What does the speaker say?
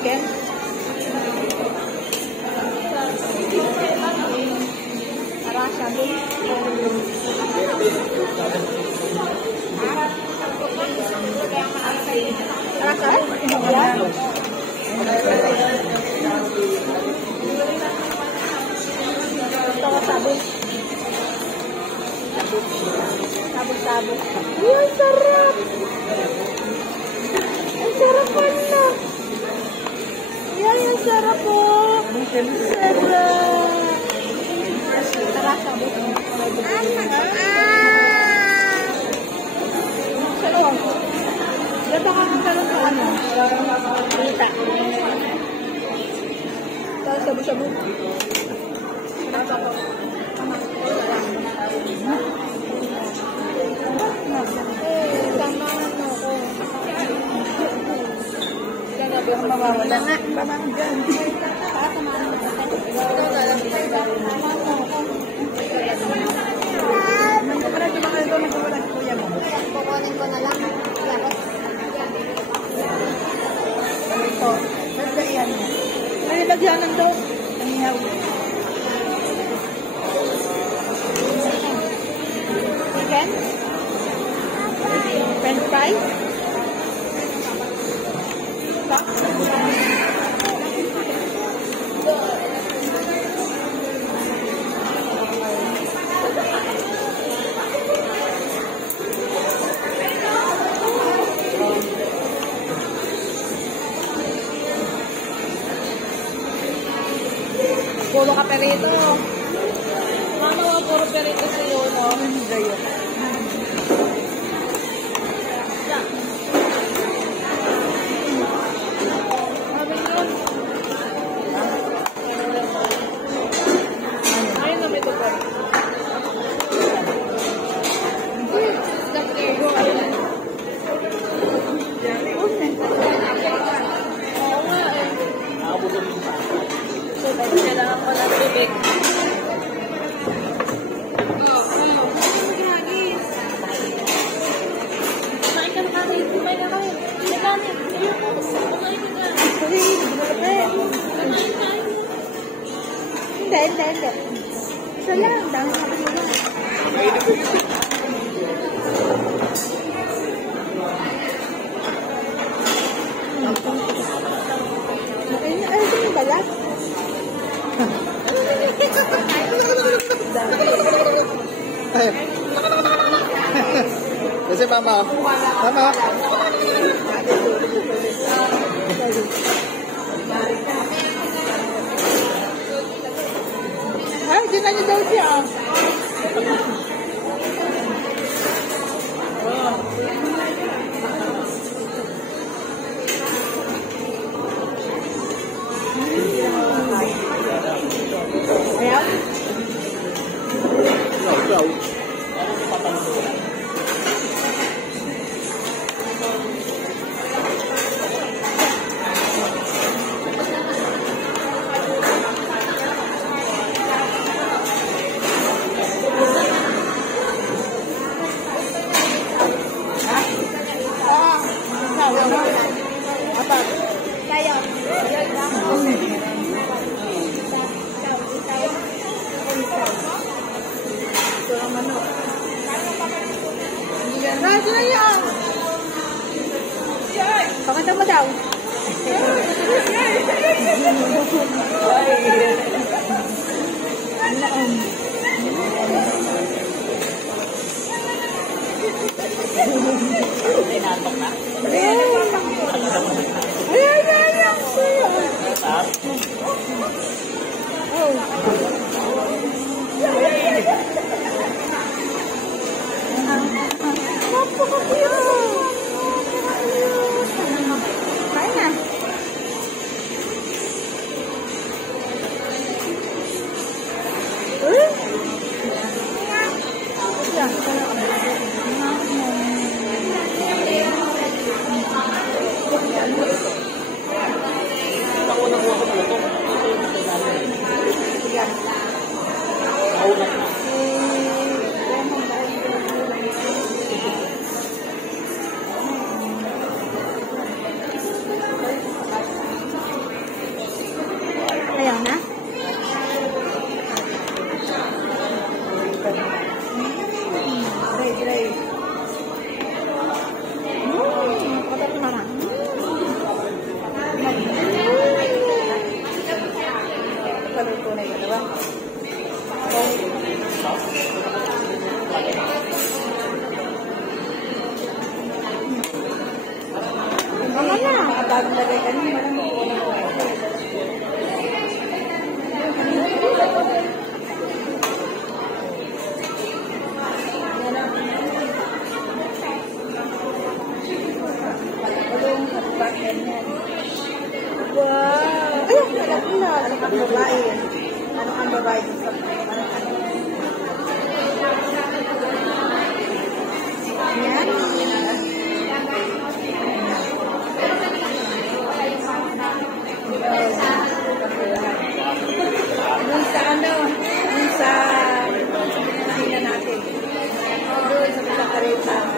Ken? Arasa din. Arasa? Sabon. Sabon. Ay, ang sarap! Ang sarap po na! Yan, ang sarap po! Sarap! Tara, sabon. Sarap! Dato ka ng talong sa ano? Kita. Tapos sabon-sabon. Wala nga. Pamanggan. Kukunin ko na lang. Ito. Lagyan mo. Ay, lagyanan daw. Ang ihaw. Chicken? French fry? Puro ka perito. Mama, puro perito sa iyo, no? Hindi yun. Ayun na, may tukar. Oo nga eh. Kailangan ko ng tubig. Kumain ka na kanin. Kumain ka kanin. Kumain ka na. Hindi. Isa lang. Dami sa kapatid. Ay, ito yung balat. Kasi mama. Mama. Ay, di na niyo daw siya. Ayan. Radyo na yan! Pakanta mo daw. Inaantok na? Kain na. Eh? bagong lagay kanina. Wow! Ay, alam ko na. Ano kang babae? Ano kang babae? Doon sa ano? Doon sa tingnan natin. Doon sa kareta.